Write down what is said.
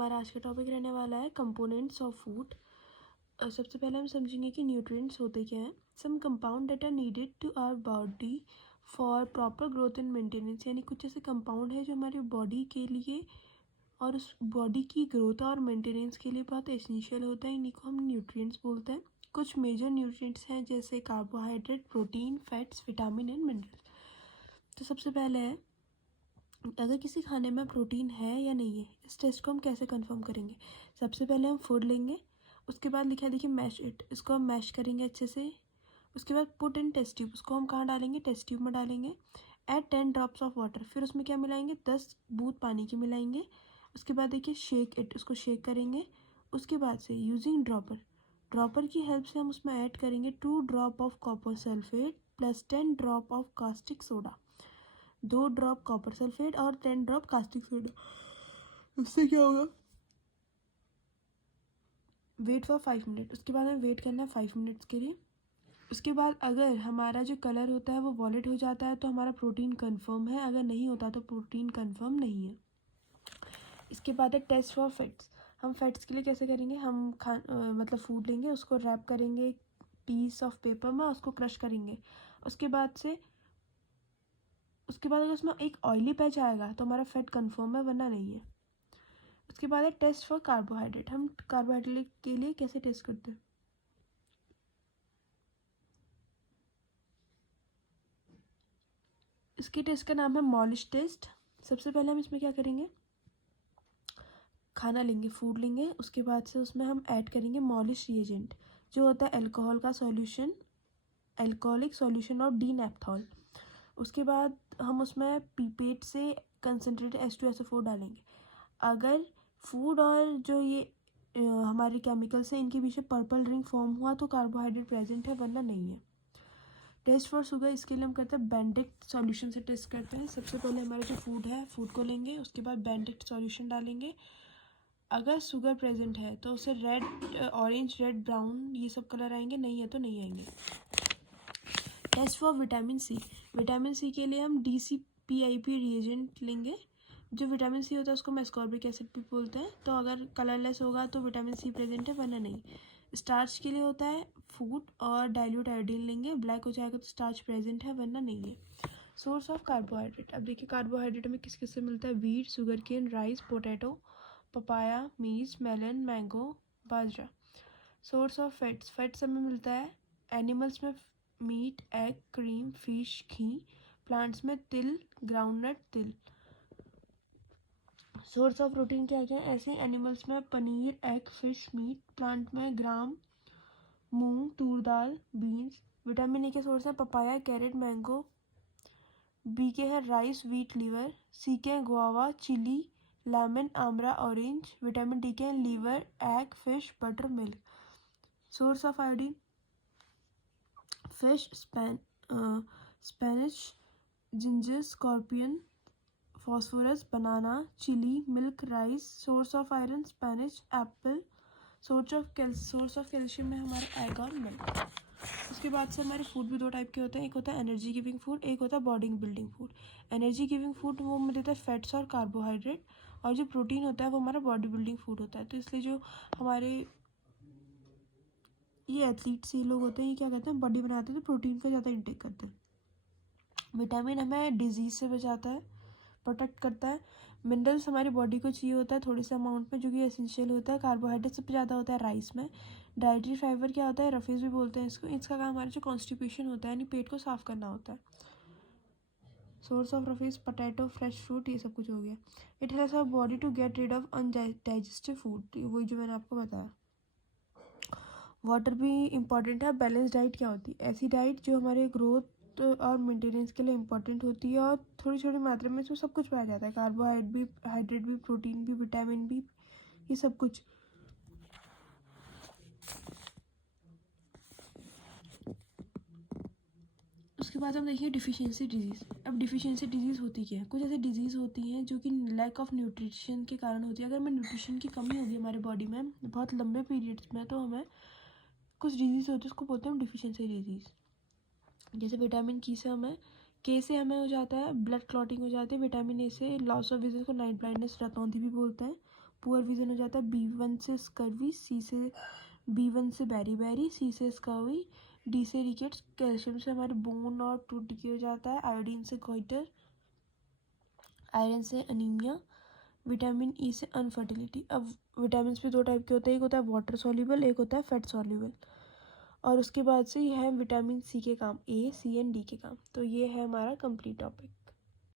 हमारा आज का टॉपिक रहने वाला है कंपोनेंट्स ऑफ फूड। सबसे पहले हम समझेंगे कि न्यूट्रिएंट्स होते क्या हैं। Some compound that are needed to our body for proper growth and maintenance, यानी कुछ ऐसे कंपाउंड है जो हमारी बॉडी के लिए और उस बॉडी की ग्रोथ और मेंटेनेंस के लिए बहुत एसेंशियल होता है। इन्हीं को हम न्यूट्रिएंट्स बोलते हैं। कुछ मेजर न्यूट्रिएंट्स हैं जैसे carbohydrate, protein, fats, vitamin and minerals. तो सबसे पहले है, अगर किसी खाने में प्रोटीन है या नहीं है, इस टेस्ट को हम कैसे कंफर्म करेंगे। सबसे पहले हम फूड लेंगे, उसके बाद लिखा है देखिए मैश इट, इसको हम मैश करेंगे अच्छे से। उसके बाद पुट इन टेस्ट ट्यूब, उसको हम कहाँ डालेंगे, टेस्ट ट्यूब में डालेंगे। ऐड 10 ड्रॉप्स ऑफ वाटर, फिर उसमें क्या मिलाएंगे, 10 बूंद पानी की मिलाएंगे। उसके बाद देखिए शेक इट, उसको शेक करेंगे। उसके बाद से यूजिंग ड्रॉपर की हेल्प से हम उसमें ऐड करेंगे 2 drop of copper sulphate plus 10 drop of caustic soda, 2 drop copper sulphate और 10 ड्रॉप कास्टिक सोडा। उससे क्या होगा, वेट फॉर 5 मिनट। उसके बाद हमें वेट करना है 5 मिनट्स के लिए। उसके बाद अगर हमारा जो कलर होता है वो वॉलेट हो जाता है तो हमारा प्रोटीन कंफर्म है, अगर नहीं होता तो प्रोटीन कंफर्म नहीं है। इसके बाद है टेस्ट फॉर फैट्स। हम फैट्स के लिए कैसे करेंगे, हम मतलब फूड लेंगे, उसको रैप करेंगे एक पीस ऑफ पेपर में, उसको क्रश करेंगे। उसके बाद अगर उसमें एक ऑयली पैच आएगा तो हमारा फैट कंफर्म है, वरना नहीं है। उसके बाद है टेस्ट फॉर कार्बोहाइड्रेट। हम कार्बोहाइड्रेट के लिए कैसे टेस्ट करते हैं, इसके टेस्ट का नाम है मॉलिश टेस्ट। सबसे पहले हम इसमें क्या करेंगे, खाना लेंगे, फूड लेंगे, उसके बाद से उसमें हम ऐड करेंगे मॉलिश रिएजेंट, जो होता है अल्कोहल का सॉल्यूशन, अल्कोहलिक सॉल्यूशन और डीनेप्थॉल। उसके बाद हम उसमें पीपेट से कंसनट्रेटेड H2SO4 डालेंगे। अगर फूड और जो ये हमारे केमिकल्स हैं इनके बीच में पर्पल रिंग फॉर्म हुआ तो कार्बोहाइड्रेट प्रेजेंट है, वरना नहीं है। टेस्ट फॉर शुगर, इसके लिए हम करते हैं बेंडिक्ट सॉल्यूशन से टेस्ट करते हैं। सबसे पहले हमारा जो फूड है, फूड को लेंगे, उसके बाद बेंडिक्ट सॉल्यूशन डालेंगे। अगर शुगर प्रेजेंट है तो उसे रेड, ऑरेंज, रेड, ब्राउन ये सब कलर आएंगे, नहीं है तो नहीं आएंगे। Test for vitamin C. Vitamin C के लिए हम DCPIP रिएजेंट लेंगे। जो विटामिन सी होता है उसको हम एस्कॉर्बिक एसिड भी बोलते हैं। तो अगर कलरलेस होगा तो विटामिन सी प्रेजेंट है, वरना नहीं। स्टार्च के लिए होता है फूड और डाइल्यूट आयोडीन लेंगे, ब्लैक हो जाएगा तो स्टार्च प्रेजेंट है, वरना नहीं है। सोर्स ऑफ कार्बोहाइड्रेट, अब देखिए कार्बोहाइड्रेट में किस किस से मिलता है, wheat, sugar cane, rice, potato, papaya, maize, melon, mango, बाजरा। सोर्स ऑफ फैट्स, फैट्स हमें मिलता है एनिमल्स में मीट, एग, क्रीम, फिश, घी, प्लांट्स में तिल, ग्राउंडनट, तिल। सोर्स ऑफ प्रोटीन क्या क्या है, ऐसे एनिमल्स में paneer, egg, fish, meat, plant में gram, moong, Toor dal, beans. Vitamin A के सोर्स हैं पपाया, कैरेट, मैंगो। बी के हैं राइस, व्हीट, लीवर। सी के हैं गुआवा, चिली, लेमन, आमरा, ऑरेंज। विटामिन डी के हैं liver, egg, fish, butter, milk. Source of iodine, fish, spinach, ginger, scorpion, phosphorus, banana, chili, milk, rice. Source of iron, spinach, apple. Source of calcium में हमारा egg और milk. उसके बाद से हमारे फूड भी 2 टाइप के होते हैं, एक होता है एनर्जी गिविंग फूड, एक होता है body building food. Energy giving food वो हमें देता है फैट्स और कार्बोहाइड्रेट, और जो प्रोटीन होता है वो हमारा बॉडी बिल्डिंग फूड होता है। तो इसलिए जो हमारे ये एथलीट्स ये लोग होते हैं, ये क्या कहते हैं, बॉडी बनाते हैं तो प्रोटीन का ज़्यादा इंटेक करते हैं। विटामिन हमें डिजीज से बचाता है, प्रोटेक्ट करता है। मिनरल्स हमारी बॉडी को चाहिए होता है थोड़े से अमाउंट में, जो कि एसेंशियल होता है। कार्बोहाइड्रेट सबसे ज़्यादा होता है राइस में। डाइटरी फाइबर क्या होता है, रफीज भी बोलते हैं इसको, इसका काम हमारा जो कॉन्स्टिपेशन होता है यानी पेट को साफ करना होता है। Source of roughage potato, fresh fruit, ये सब कुछ हो गया। It helps our body to get rid of undigestive food, वही जो मैंने आपको बताया। वाटर भी इंपॉर्टेंट है। बैलेंस डाइट क्या होती है, ऐसी डाइट जो हमारे ग्रोथ और मेंटेनेंस के लिए इंपॉर्टेंट होती है और थोड़ी छोटी मात्रा में इसमें सब कुछ पाया जाता है, कार्बोहाइड्रेट भी, प्रोटीन भी, विटामिन भी, ये सब कुछ। उसके बाद हम देखिए डिफिशियंसी डिजीज़। अब डिफिशियंसी डिजीज़ होती क्या है, कुछ ऐसी डिजीज़ होती हैं जो कि लैक ऑफ न्यूट्रिशन के कारण होती है। अगर हमें न्यूट्रिशन की कमी होगी हमारे बॉडी में बहुत लंबे पीरियड्स में, तो हमें कुछ डिजीज़ होती है, उसको बोलते हैं हम डिफिशियंसी डिजीज़। जैसे विटामिन के से हमें हो जाता है ब्लड क्लॉटिंग हो जाती है। विटामिन ए से लॉस ऑफ विजन को नाइट ब्लाइंडनेस, रतौंधी भी बोलते हैं, पुअर विजन हो जाता है B1 से स्कर्वी, B1 से बेरी, C से स्कर्वी, D से रिकेट्स, कैल्शियम से हमारे बोन और टूथ डिके हो जाता है, आयोडीन से गोइटर, आयरन से अनीमिया, विटामिन ई से अनफर्टिलिटी। अब विटामिन भी दो टाइप के होते हैं, एक होता है वाटर सॉल्युबल, एक होता है फैट सॉल्युबल। और उसके बाद से ये है विटामिन सी के काम, A, C एंड D के काम। तो ये है हमारा कंप्लीट टॉपिक।